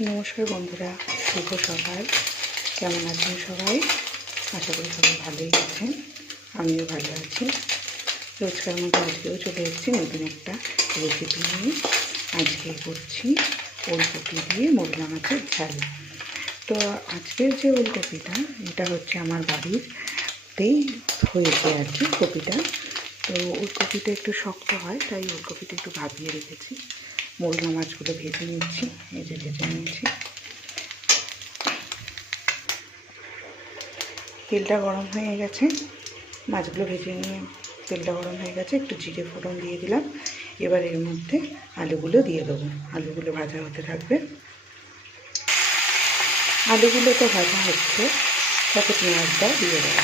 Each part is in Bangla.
নমস্কার বন্ধুরা, শুভ সকাল। কেমন আছেন সবাই? আশা করি সবাই ভালোই আছেন। আমিও ভালো আছি। রোজকার মতো আজকেও চলে এসেছি নতুন একটা রেসিপি নিয়ে। আজকে করছি ওলকপি দিয়ে মোরলা মাছের ঝাল। তো আজকের যে ওলকপিটা, এটা হচ্ছে আমার বাড়িরতেই হয়েছে আর কি কপিটা। তো ওলকপিটা একটু শক্ত হয়, তাই ওলকপিটা একটু ভাবিয়ে রেখেছি। মোরলা মাছগুলো ভেজে নিচ্ছি যে ভেজে নিচ্ছি। তেলটা গরম হয়ে গেছে। মাছগুলো ভেজে নিয়ে তেলটা গরম হয়ে গেছে, একটু জিরে ফোড়ন দিয়ে দিলাম। এবার এর মধ্যে আলুগুলো দিয়ে দেবো। আলুগুলো ভাজা হতে থাকবে। আলুগুলো তো ভাজা হচ্ছে সাথে পেঁয়াজটাও দিয়ে দেবো।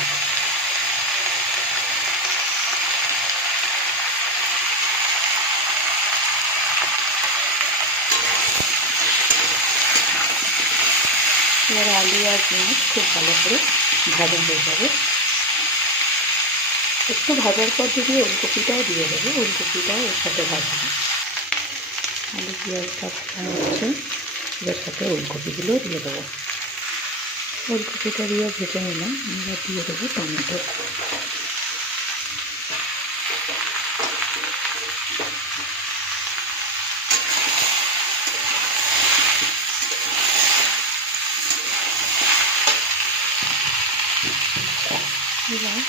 এবার আলু আর পেঁয়াজ খুব ভালো করে ভাজা হয়ে যাবে। একটু ভাজার পর যদি ওলকপিটাও দিয়ে দেবে, ওলকপিটাও এর সাথে ভাজবে। আলু পেঁয়াজটা ভাজা হচ্ছে এর সাথে ওলকপিগুলো দিয়ে দেবো। ওলকপিটা দিয়ে ভেজে নিলাম, এবার দিয়ে দেবো টমেটো। এবার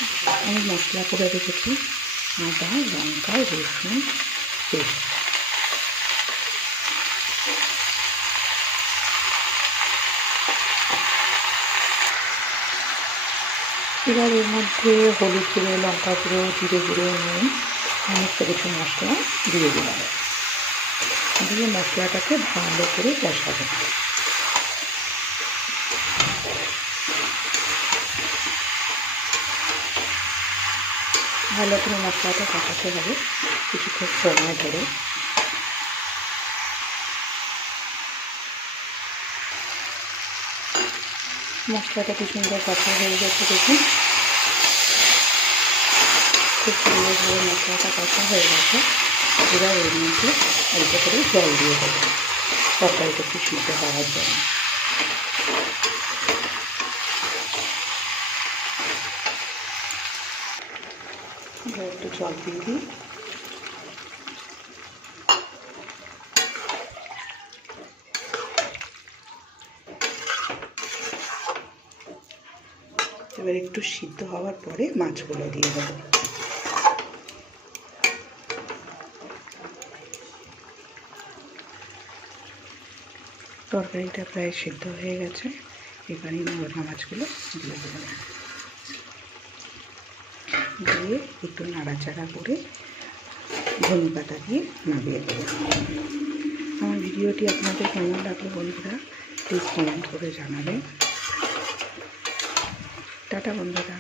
আমি মশলা করে রেখেছি আদা, লঙ্কা, রসুন, পেস্ট। এবার এর মধ্যে হলুদ গুঁড়ো, লঙ্কা গুঁড়ো, জিরে গুঁড়ো, নুন, সমস্ত কিছু মশলা দিয়ে দিলাম। দিয়ে মশলাটাকে ভালো করে কষাবো। ভালো করে মশলাটা কষাতে হবে কিছুক্ষণ সময় ধরে। মশলাটা কি সুন্দর কষা হয়ে গেছে দেখুন। খুব সুন্দরভাবে মশলাটা কষা হয়ে গেছে। এবার এর মধ্যে অল্প করে জল দিয়ে দেবো। তরকারিটা একটু সিদ্ধ হওয়ার জন্য। এবার একটু জল দিয়ে দিই। এবার একটু সিদ্ধ হওয়ার পরে মাছগুলো দিয়ে দেবো। তরকারিটা প্রায় সিদ্ধ হয়ে গেছে। এবারে মোরলা মাছগুলো দিয়ে দেবো। দিয়ে একটু নাড়াচাড়া করে ধনে পাতা দিয়ে নামিয়ে দেবো। আমার ভিডিওটি আপনাদের কেমন লাগল বন্ধুরা প্লিজ কমেন্ট করে জানাবেন। টাটা বন্ধুরা।